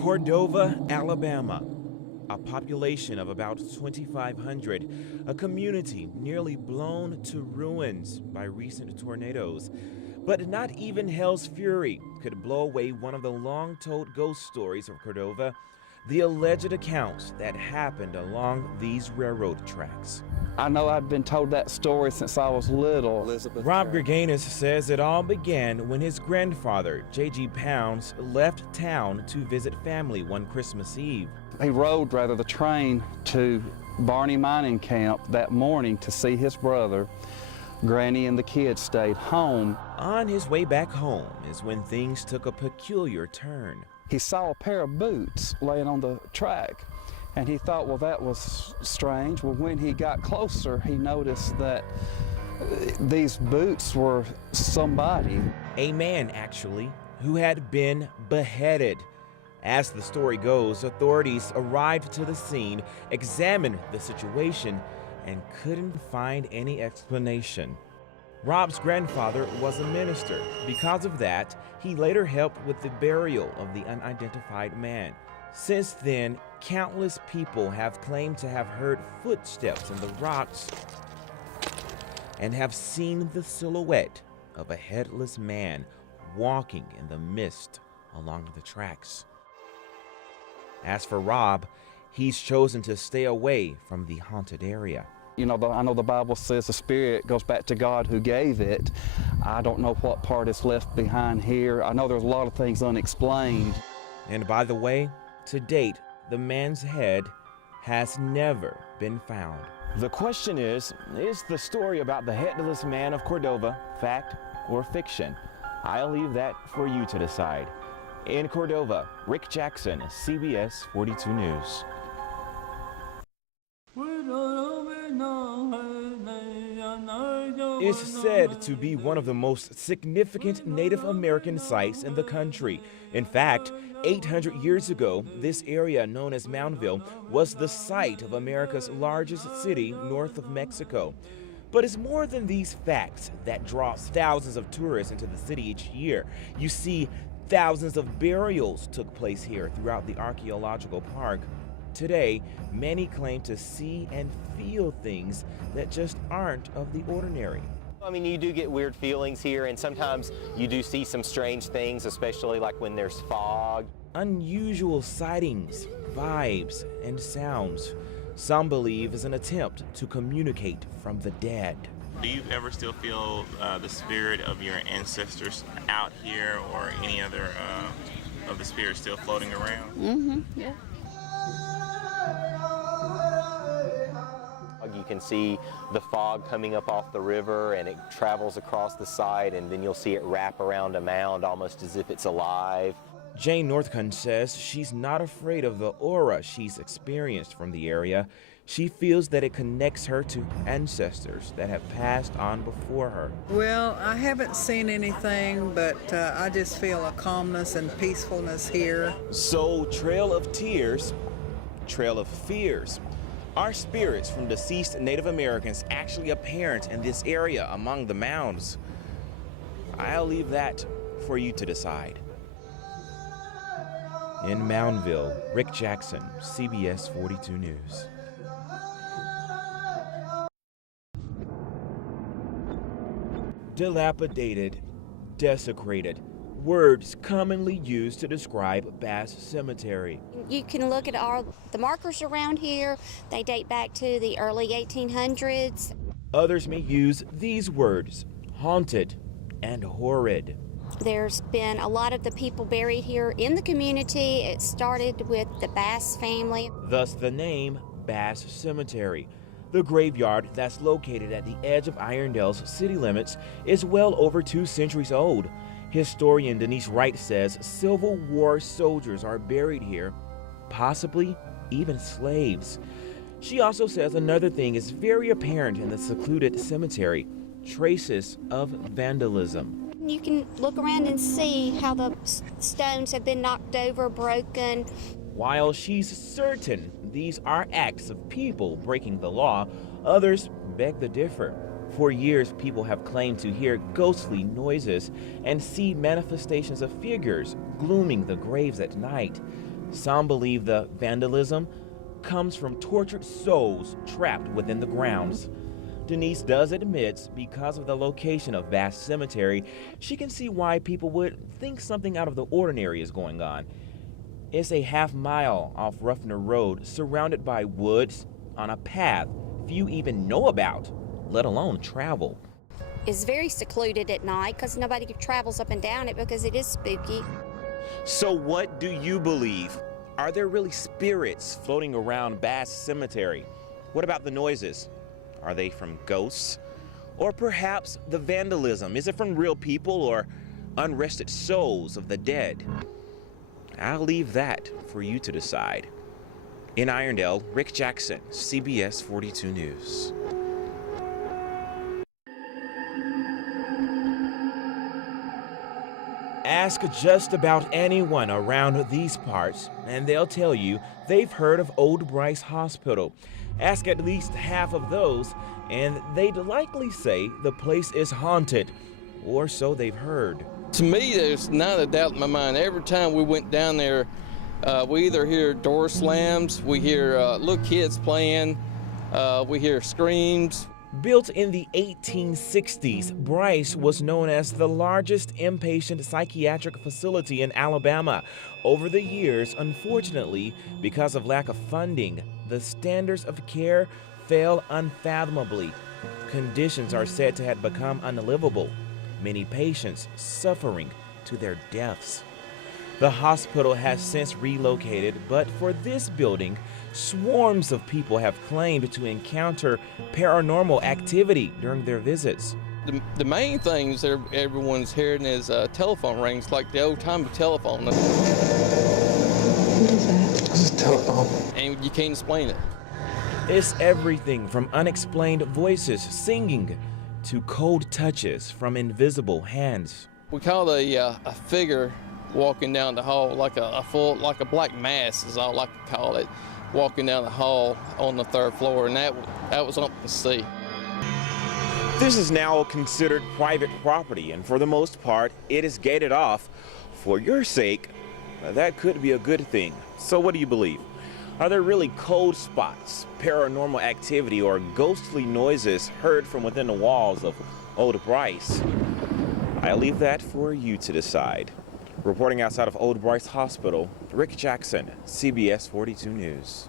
Cordova, Alabama. A population of about 2,500, a community nearly blown to ruins by recent tornadoes. But not even hell's fury could blow away one of the long-told ghost stories of Cordova, the alleged accounts that happened along these railroad tracks. I know I've been told that story since I was little. Rob Greganis says it all began when his grandfather, J.G. Pounds, left town to visit family one Christmas Eve. He rode, the train to Barney Mining Camp that morning to see his brother. Granny and the kids stayed home. On his way back home is when things took a peculiar turn. He saw a pair of boots laying on the track, and he thought, well, that was strange. Well, when he got closer, he noticed that these boots were somebody. A man, actually, who had been beheaded. As the story goes, authorities arrived to the scene, examined the situation, and couldn't find any explanation. Rob's grandfather was a minister. Because of that, he later helped with the burial of the unidentified man. Since then, countless people have claimed to have heard footsteps in the rocks and have seen the silhouette of a headless man walking in the mist along the tracks. As for Rob, he's chosen to stay away from the haunted area. You know, I know the Bible says the spirit goes back to God who gave it. I don't know what part is left behind here. I know there's a lot of things unexplained. And by the way, to date, the man's head has never been found. The question is the story about the headless man of Cordova fact or fiction? I'll leave that for you to decide. In Cordova, Rick Jackson, CBS 42 News. Is said to be one of the most significant Native American sites in the country. In fact, 800 years ago, this area known as Moundville was the site of America's largest city north of Mexico. But it's more than these facts that draws thousands of tourists into the city each year. You see, thousands of burials took place here throughout the archaeological park. Today, many claim to see and feel things that just aren't of the ordinary. I mean, you do get weird feelings here, and sometimes you do see some strange things, especially like when there's fog. Unusual sightings, vibes, and sounds. Some believe is an attempt to communicate from the dead. Do you ever still feel the spirit of your ancestors out here, or any other of the spirits still floating around? Mm-hmm, yeah. You can see the fog coming up off the river, and it travels across the site, and then you'll see it wrap around a mound almost as if it's alive. Jane Northcott says she's not afraid of the aura she's experienced from the area. She feels that it connects her to ancestors that have passed on before her. Well, I haven't seen anything, but I just feel a calmness and peacefulness here. So, Trail of Tears, Trail of Fears. Are spirits from deceased Native Americans actually apparent in this area among the mounds? I'll leave that for you to decide. In Moundville, Rick Jackson, CBS 42 News. Dilapidated, desecrated. Words commonly used to describe Bass Cemetery. You can look at all the markers around here. They date back to the early 1800s. Others may use these words, haunted and horrid. There's been a lot of the people buried here in the community. It started with the Bass family. Thus the name Bass Cemetery. The graveyard that's located at the edge of Irondale's city limits is well over 2 centuries old. Historian Denise Wright says Civil War soldiers are buried here, possibly even slaves. She also says another thing is very apparent in the secluded cemetery, traces of vandalism. You can look around and see how the stones have been knocked over, broken. While she's certain these are acts of people breaking the law, others beg to differ. For years, people have claimed to hear ghostly noises and see manifestations of figures glooming the graves at night. Some believe the vandalism comes from tortured souls trapped within the grounds. Denise does admit, because of the location of Bass Cemetery, she can see why people would think something out of the ordinary is going on. It's a half-mile off Ruffner Road, surrounded by woods, on a path few even know about, let alone travel. It's very secluded at night because nobody travels up and down it because it is spooky. So what do you believe? Are there really spirits floating around Bass Cemetery? What about the noises? Are they from ghosts? Or perhaps the vandalism? Is it from real people or unrested souls of the dead? I'll leave that for you to decide. In Irondale, Rick Jackson, CBS 42 News. Ask just about anyone around these parts, and they'll tell you they've heard of Old Bryce Hospital. Ask at least half of those, and they'd likely say the place is haunted, or so they've heard. To me, there's not a doubt in my mind. Every time we went down there, we either hear door slams, we hear little kids playing, we hear screams. Built in the 1860s, Bryce was known as the largest inpatient psychiatric facility in Alabama. Over the years, unfortunately, because of lack of funding, the standards of care fell unfathomably. Conditions are said to have become unlivable, many patients suffering to their deaths. The hospital has since relocated, but for this building, swarms of people have claimed to encounter paranormal activity during their visits. The main things everyone's hearing is telephone rings, like the old-time telephone. What is that? It's a telephone. And you can't explain it. It's everything from unexplained voices singing to cold touches from invisible hands. We call it a figure walking down the hall, like a black mass is all I could call it, walking down the hall on the third floor, and that was something to see. This is now considered private property, and for the most part, it is gated off. For your sake, that could be a good thing. So what do you believe? Are there really cold spots, paranormal activity, or ghostly noises heard from within the walls of Old Bryce? I'll leave that for you to decide. Reporting outside of Old Bryce Hospital, Rick Jackson, CBS 42 News.